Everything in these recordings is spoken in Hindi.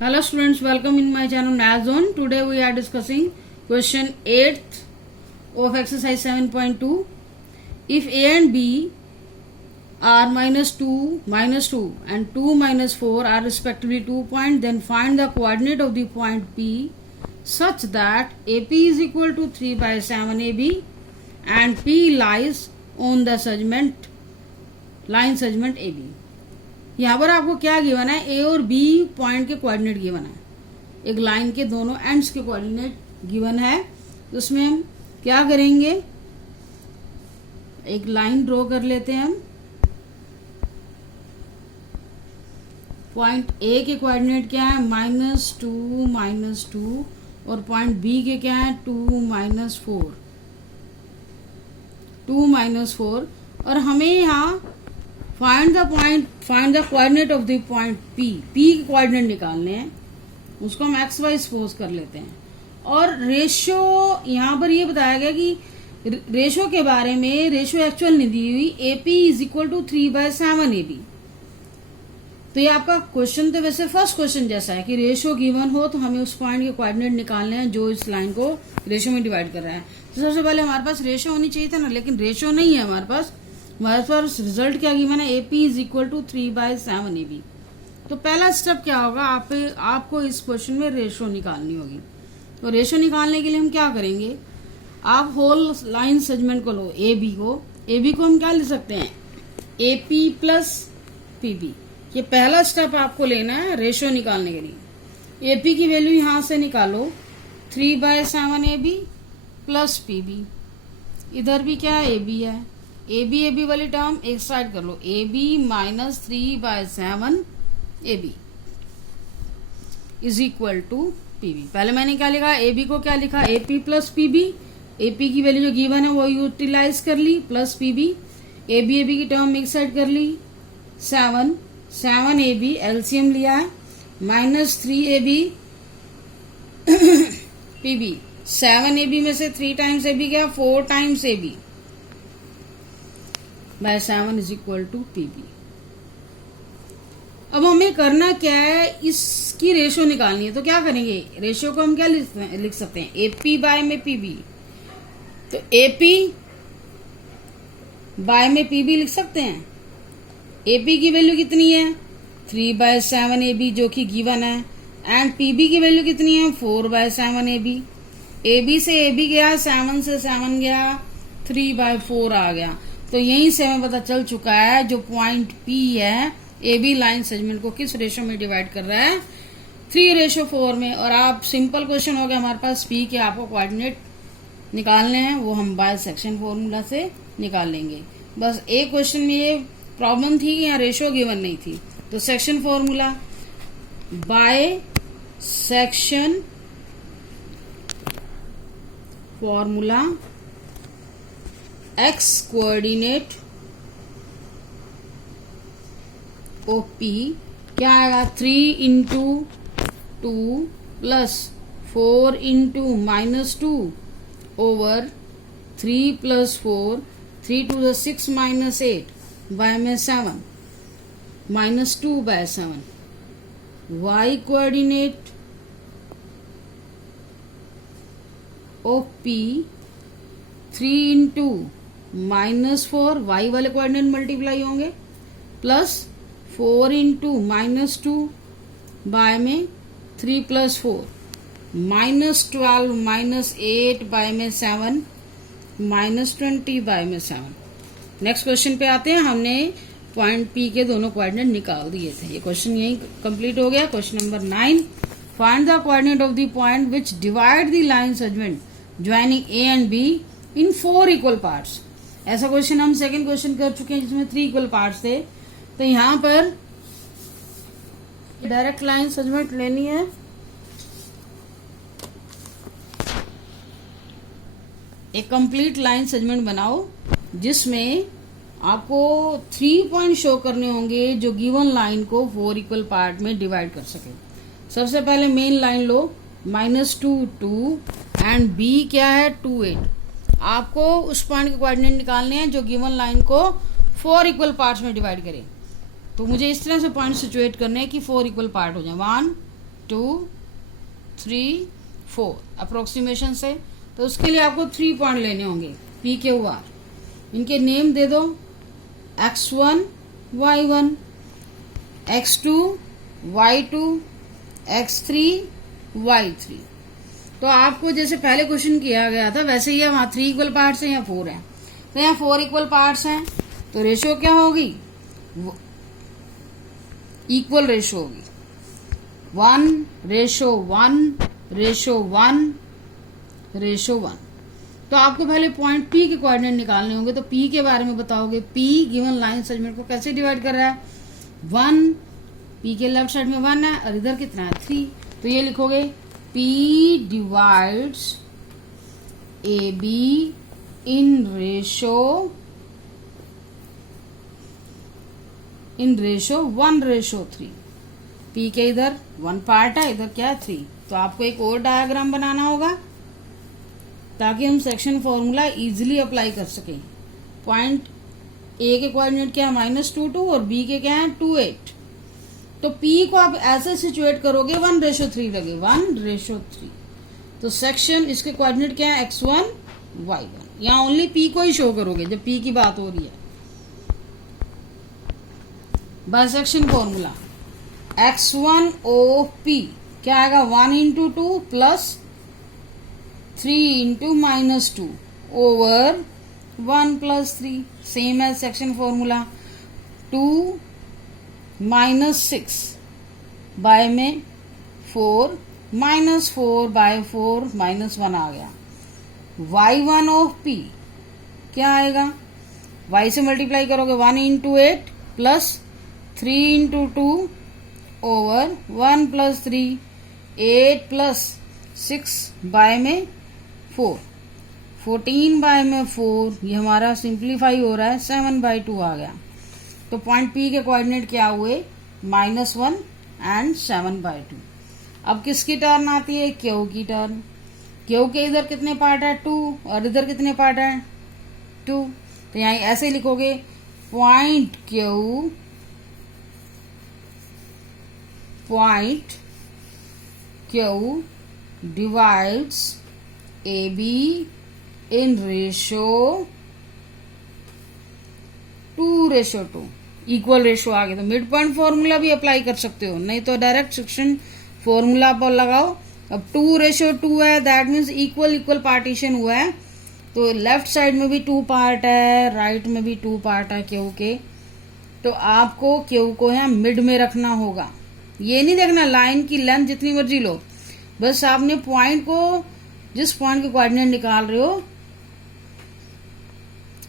Hello students, welcome in my channel Math Zone. Today we are discussing question 8th of exercise 7.2. If A and B are -2, -2 and 2, -4 are respectively 2 points, then find the coordinate of the point P such that AP is equal to 3/7 AB and P lies on the line segment AB. यहाँ पर आपको क्या गिवन है, ए और बी पॉइंट के कोऑर्डिनेट गिवन है, एक लाइन के दोनों एंड्स के कोऑर्डिनेट गिवन है। तो उसमें हम क्या करेंगे, एक लाइन ड्रॉ कर लेते हैं हम। पॉइंट ए के कोऑर्डिनेट क्या है, -2 -2 और पॉइंट बी के क्या है 2 -4 2 -4 और हमें यहाँ find the coordinate of the point P के कोऑर्डिनेट निकालने हैं। उसको हम एक्स वाई सपोज कर लेते हैं। और रेशियो यहाँ पर ये बताया गया कि रेशियो के बारे में, रेशियो एक्चुअल नहीं दी हुई, AP is equal to 3/7 AB। तो ये आपका क्वेश्चन तो वैसे फर्स्ट क्वेश्चन जैसा है कि रेशियो गिवन हो तो हमें उस पॉइंट के कोऑर्डिनेट निकालने हैं जो इस लाइन को रेशियो में डिवाइड कर रहा है। तो सबसे पहले हमारे पास रेशियो होनी चाहिए था ना, लेकिन रेशियो नहीं है हमारे पास रिजल्ट क्या गिवन है, AP is equal to 3/7 AB। तो पहला स्टेप क्या होगा, आपको इस क्वेश्चन में रेशियो निकालनी होगी। तो रेशियो निकालने के लिए हम क्या करेंगे, आप होल लाइन सेगमेंट को लो, ए बी को हम क्या लिख सकते हैं, एपी प्लस पीबी। ये पहला स्टेप आपको लेना है रेशियो निकालने के लिए। एपी की वैल्यू यहां से निकालो 3/7 AB प्लस पीबी, इधर भी क्या है, एबी है। एबी वाली टर्म एक साइड कर लो, AB - 3/7 AB is equal to PB. पहले मैंने क्या लिखा, एबी को क्या लिखा, एपी प्लस पीबी। एपी की वैल्यू जो गिवन है वो यूटिलाइज कर ली, प्लस पीबी। एबी की टर्म एक साइड कर ली, 7 AB एलसीएम लिया है, -3 AB पीबी। 7 AB में से 3 टाइम्स AB गया, 4 times AB by 7 is equal to PB. अब हमें करना क्या है, इसकी रेशियो निकालनी है। तो क्या करेंगे, रेशियो को हम क्या लिख सकते हैं, एपी बाय में पीबी। तो एपी बाय में पीबी लिख सकते हैं। एपी की वैल्यू कितनी है, 3/7 AB जो कि गिवन है, एंड पीबी की वैल्यू कितनी है, 4/7 AB। एबी से एबी गया, 7 से 7 गया, 3/4 आ गया। तो यहीं से हमें पता चल चुका है जो पॉइंट पी है, ए बी लाइन सेगमेंट को किस रेशियो में डिवाइड कर रहा है, 3:4 में। और आप सिंपल क्वेश्चन हो गया हमारे पास, पी के आपको कोऑर्डिनेट निकालने हैं, वो हम बाय सेक्शन फॉर्मूला से निकाल लेंगे। बस एक क्वेश्चन में ये प्रॉब्लम थी कि यहाँ रेशियो गिवन नहीं थी। तो section formula, by section formula x coordinate OP क्या आएगा, 3 × 2 प्लस 4 × -2 ओवर 3 + 4, 3 × 6 - 8 y में 7 -2/7। y कोऑर्डिनेट OP 3 × -4, y वाले कोऑर्डिनेट मल्टीप्लाई होंगे, प्लस 4 × -2 बाय में 3 + 4, -12 -8 बाय में 7, -20 बाय में 7। नेक्स्ट क्वेश्चन पे आते हैं। हमने पॉइंट पी के दोनों कोऑर्डिनेट निकाल दिए थे। ये क्वेश्चन यही कंप्लीट हो गया। Question number 9, find the coordinate of the point which divide the line segment joining A and be in 4 equal parts. ऐसा क्वेश्चन हम सेकंड क्वेश्चन कर चुके हैं जिसमें 3 इक्वल पार्ट्स थे। तो यहां पर डायरेक्ट लाइन सेगमेंट लेनी है, एक कंप्लीट लाइन सेगमेंट बनाओ जिसमें आपको 3 पॉइंट शो करने होंगे जो गिवन लाइन को 4 इक्वल पार्ट में डिवाइड कर सके। सबसे पहले मेन लाइन लो, -2 2 एंड बी क्या है 2 8। आपको उस पॉइंट के कोऑर्डिनेट निकालने हैं जो गिवन लाइन को 4 इक्वल पार्ट्स में डिवाइड करे। तो मुझे इस तरह से पॉइंट सिचुएट करने हैं कि 4 इक्वल पार्ट हो जाए, 1 2 3 4 अप्रोक्सीमेशन से। तो उसके लिए आपको 3 पॉइंट लेने होंगे पी क्यू आर। इनके नेम दे दो, x1 y1, x2 y2, x3 y3। तो आपको जैसे पहले क्वेश्चन किया गया था वैसे ही वहां 3 इक्वल पार्ट्स हैं या 4 हैं, तो यहाँ 4 इक्वल पार्ट्स हैं, तो रेशो क्या होगी, इक्वल रेशो होगी 1:1:1:1। तो आपको पहले पॉइंट पी के कोऑर्डिनेट निकालने होंगे। तो पी के बारे में बताओगे, पी गिवन लाइन सेगमेंट को कैसे डिवाइड कर रहा है, 1, पी के लेफ्ट साइड में 1 है और इधर कितना है 3। तो ये लिखोगे P divides AB in ratio 1:3। P के इधर 1 पार्ट है, इधर क्या है 3। तो आपको एक और डायग्राम बनाना होगा ताकि हम सेक्शन फॉर्मूला इजीली अप्लाई कर सकें। पॉइंट ए के कोऑर्डिनेट क्या है -2 और बी के क्या है 2 8। तो P को आप ऐसे सिचुएट करोगे 1:3 लगे, 1:3। तो सेक्शन इसके कोऑर्डिनेट क्या है x1 y1। यहाँ ओनली P को ही शो करोगे जब P की बात हो रही है। Bisection formula x1 of P क्या आएगा 1:2 प्लस 3 × -2 ओवर 1 + 3। सेम है सेक्शन फॉर्मूला 2 -6 बाय में 4 -4 बाय 4 -1 आ गया। y1 of P क्या आएगा, y से मल्टीप्लाई करोगे 1 × 8 प्लस 3 × 2 ओवर 1 + 3, 8 + 6 बाय में 4, 14 बाय में 4, ये हमारा सिंप्लीफाई हो रहा है 7/2 आ गया। तो पॉइंट P के कोऑर्डिनेट क्या हुए -1 एंड 7/2। अब किसकी टर्न आती है, Q की टर्न। Q के इधर कितने पार्ट है 2 और इधर कितने पार्ट है 2। तो यहाँ ऐसे लिखोगे point Q divides AB in ratio 2:2, equal ratio आ गया। तो मिड पॉइंट फॉर्मूला भी अप्लाई कर सकते हो, नहीं तो डायरेक्ट सेक्शन फॉर्मूला पर लगाओ। अब 2:2 है, दैट मीन्स इक्वल पार्टीशन हुआ है। तो लेफ्ट साइड में भी 2 पार्ट है, राइट में भी 2 पार्ट है Q के। तो आपको Q को यहाँ मिड में रखना होगा। ये नहीं देखना लाइन की लेंथ जितनी मर्जी लो, बस आपने पॉइंट को, जिस पॉइंट के कोऑर्डिनेट निकाल रहे हो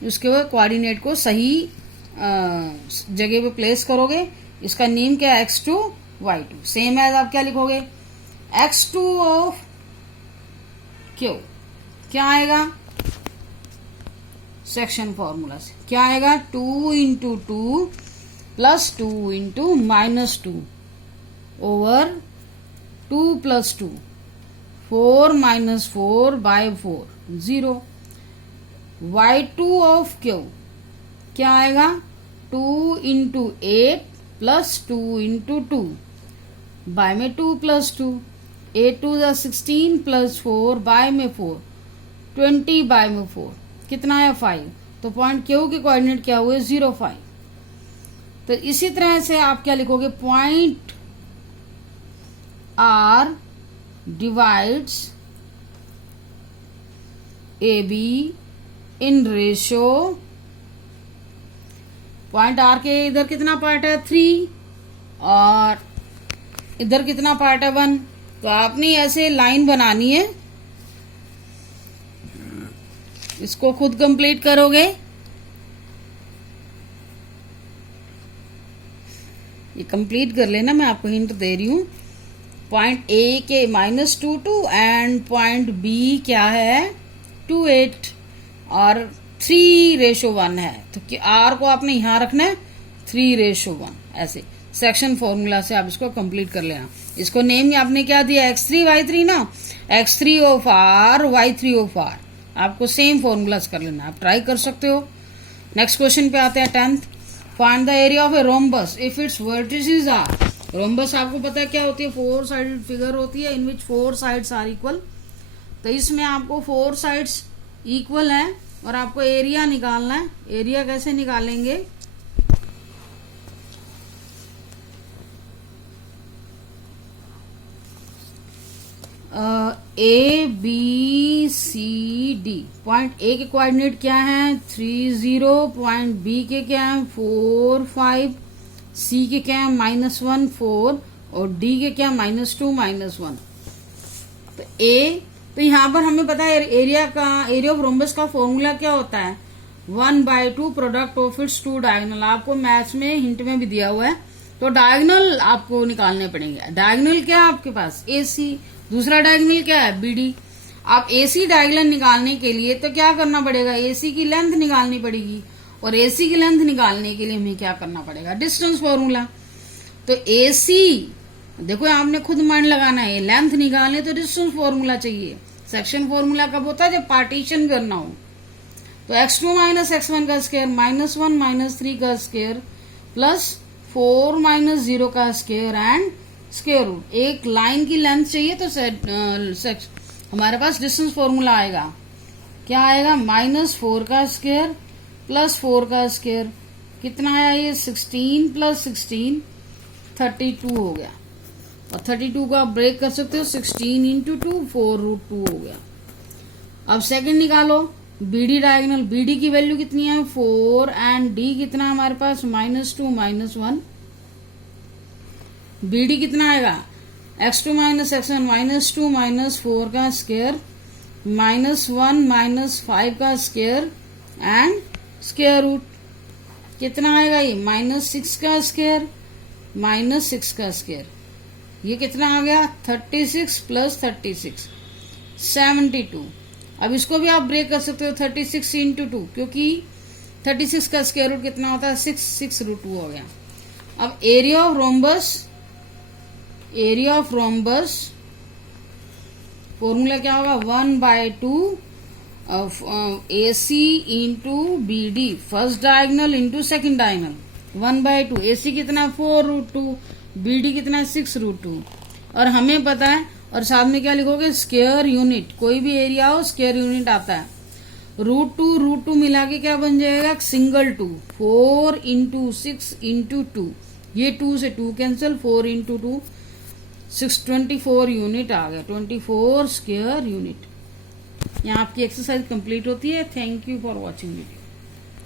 उसके बाद कोऑर्डिनेट को सही जगह पे प्लेस करोगे। इसका नेम क्या है x2 y2। सेम एज आप क्या लिखोगे x2 ऑफ Q क्या आएगा, सेक्शन फॉर्मूला से क्या आएगा 2 × 2 plus 2 × -2 over 2 + 2, 4 - 4 by 4 0। y2 of Q क्या आएगा 2 × 8 प्लस 2 × 2 बाय में 2 + 2, 8 2 = 16 प्लस 4 बाय में 4, 20 बाय में 4 कितना है 5। तो पॉइंट Q के कोऑर्डिनेट क्या हुए 0 5। तो इसी तरह से आप क्या लिखोगे point R divides AB in ratio, point R के इधर कितना पार्ट है 3 और इधर कितना पार्ट है 1। तो आपने ऐसे लाइन बनानी है, इसको खुद कंप्लीट करोगे। ये कंप्लीट कर लेना, मैं आपको हिंट दे रही हूं। पॉइंट A के -2 एंड पॉइंट B क्या है 2 8 और 3:1 है। तो R को आपने यहां रखना है 3:1 ऐसे। सेक्शन फॉर्मूला से आप इसको कंप्लीट कर लेना। इसको नेम आपने क्या दिया x3 y3 ना, x3 of R y3 of R। आपको सेम फॉर्मूलाज कर लेना, आप ट्राई कर सकते हो। नेक्स्ट क्वेश्चन पे आते हैं 10th। Find the area of a rhombus if its vertices are rhombus आपको पता है क्या होती है, 4 साइडेड फिगर होती है इन विच 4 साइड्स आर इक्वल। तो इसमें आपको 4 साइड्स इक्वल हैं और आपको एरिया निकालना है। एरिया कैसे निकालेंगे, A B C D. Point A के कोऑर्डिनेट क्या है 3 0, पॉइंट बी के क्या है 4 5, सी के क्या है -1 4 और डी के क्या -2 -1। तो ए, तो यहाँ पर हमें पता है एरिया ऑफ रोम्बस का फॉर्मूला क्या होता है 1/2 प्रोडक्ट ऑफ इट्स 2 डायगोनल। आपको मैथ्स में हिंट में भी दिया हुआ है। तो डायगोनल आपको निकालने पड़ेंगे। डायगोनल क्या है आपके पास AC, दूसरा डायगोनल क्या है BD। आप AC डायगोनल निकालने के लिए तो क्या करना पड़ेगा, AC की लेंथ निकालनी पड़ेगी और AC की लेंथ निकालने के लिए हमें क्या करना पड़ेगा, डिस्टेंस फॉर्मूला। तो AC देखो आपने खुद माइंड लगाना है, लेंथ निकालने तो डिस्टेंस फॉर्मूला चाहिए। सेक्शन फॉर्मूला कब होता है, जब पार्टीशन करना हो। तो x2 - x1 का स्क्वायर -1 - 3 का स्क्वायर प्लस 4 - 0 का स्क्वायर एंड स्क्वायर रूट। एक लाइन की लेंथ चाहिए तो हमारे पास डिस्टेंस फॉर्मूला आएगा, क्या आएगा -4 का स्क्वायर प्लस 4 का स्क्वायर। कितना आया ये 16 + 16 32 हो गया। और 32 को आप ब्रेक कर सकते हो 16 × 2 4√2 हो गया। अब सेकंड निकालो BD डायगोनल। BD की वैल्यू कितनी है 4 एंड D कितना हमारे पास -2 -1। BD कितना आएगा x2 - x1 -2 -4 का स्क्वायर -1 - 5 का स्क्वायर एंड स्क्वायर रूट। कितना आएगा ये -6 का स्क्वायर -6 का स्क्वायर। ये कितना आ गया 36 + 36 72। अब इसको भी आप ब्रेक कर सकते हो 36 × 2, क्योंकि 36 का स्क्वायर रूट कितना होता है 6√2 हो गया। अब एरिया ऑफ रोम्बस फॉर्मूला क्या होगा 1/2 AC × BD, first diagonal × second diagonal 1/2। AC कितना 4√2, BD कितना 6√2। और हमें पता है, और साथ में क्या लिखोगे स्क्वायर यूनिट। कोई भी एरिया हो स्क्वायर यूनिट आता है। √2 मिला के क्या बन जाएगा सिंगल 2। 4 × 6 × 2, ये 2 से 2 कैंसिल, 4 × 2 624 यूनिट आ गया, 24 स्क्वायर यूनिट। यहाँ आपकी एक्सरसाइज कंप्लीट होती है। Thank you for watching video.